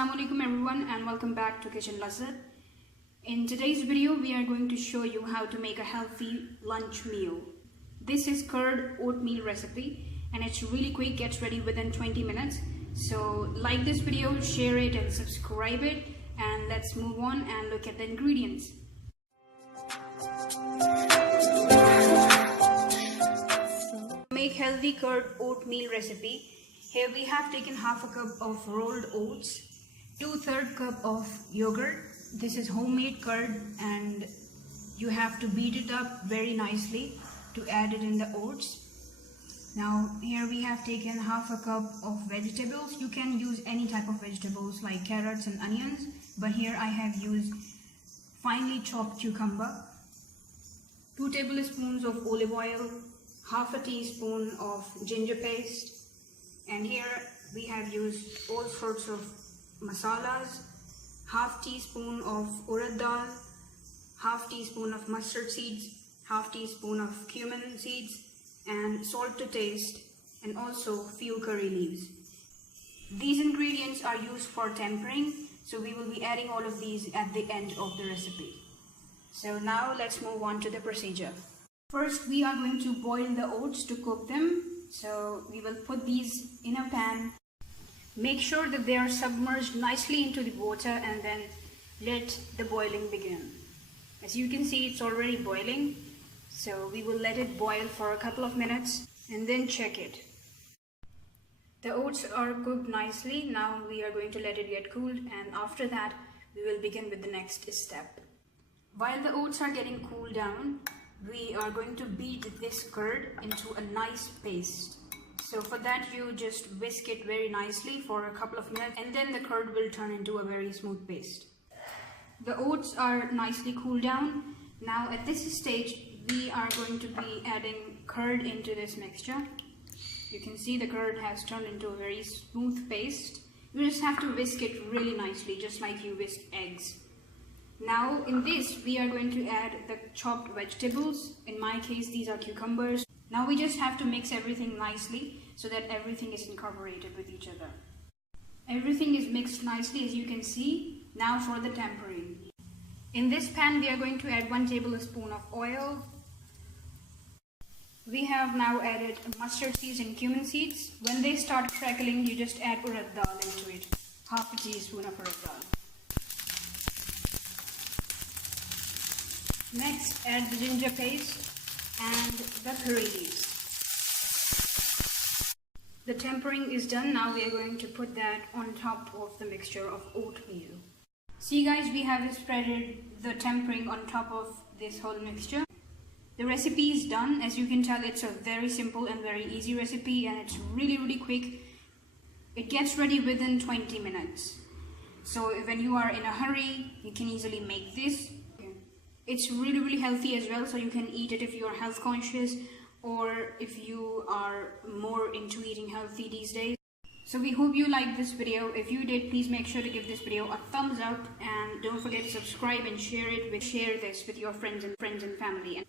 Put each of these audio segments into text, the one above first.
Assalamu Alaikum everyone, and welcome back to Kitchen Lazzat. In today's video we are going to show you how to make a healthy lunch meal. This is curd oatmeal recipe and it's really quick, gets ready within 20 minutes. So like this video, share it and subscribe it, and let's move on and look at the ingredients. Make healthy curd oatmeal recipe. Here we have taken half a cup of rolled oats, 2/3 cup of yogurt. This is homemade curd and you have to beat it up very nicely to add it in the oats. Now here we have taken half a cup of vegetables. You can use any type of vegetables like carrots and onions, but here I have used finely chopped cucumber, 2 tablespoons of olive oil, half a teaspoon of ginger paste, and here we have used all sorts of masalas, half teaspoon of urad dal, half teaspoon of mustard seeds, half teaspoon of cumin seeds, and salt to taste, and also few curry leaves. These ingredients are used for tempering, so we will be adding all of these at the end of the recipe. So now let's move on to the procedure. First we are going to boil the oats to cook them. So we will put these in a pan. Make sure that they are submerged nicely into the water and then let the boiling begin. As you can see, it's already boiling. So we will let it boil for a couple of minutes and then check it. The oats are cooked nicely. Now we are going to let it get cooled, and after that we will begin with the next step. While the oats are getting cooled down, we are going to beat this curd into a nice paste. So for that you just whisk it very nicely for a couple of minutes, and then the curd will turn into a very smooth paste. The oats are nicely cooled down. Now at this stage we are going to be adding curd into this mixture. You can see the curd has turned into a very smooth paste. You just have to whisk it really nicely, just like you whisk eggs. Now in this we are going to add the chopped vegetables. In my case these are cucumbers. Now we just have to mix everything nicely so that everything is incorporated with each other. Everything is mixed nicely, as you can see. Now for the tempering. In this pan we are going to add 1 tablespoon of oil. We have now added mustard seeds and cumin seeds. When they start crackling, you just add urad dal into it. Half a teaspoon of urad dal. Next, add the ginger paste and the curry leaves. The tempering is done. Now we are going to put that on top of the mixture of oatmeal. See guys, we have spreaded the tempering on top of this whole mixture. The recipe is done. As you can tell, it's a very simple and very easy recipe, and it's really quick. It gets ready within 20 minutes. So when you are in a hurry, you can easily make this. It's really healthy as well, so you can eat it if you are health conscious or if you are more into eating healthy these days. So we hope you liked this video. If you did, please make sure to give this video a thumbs up, and don't forget to subscribe and share this with your friends and family.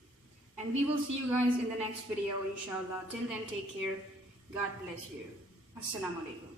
And we will see you guys in the next video, inshallah. Till then, take care. God bless you. Assalamu Alaikum.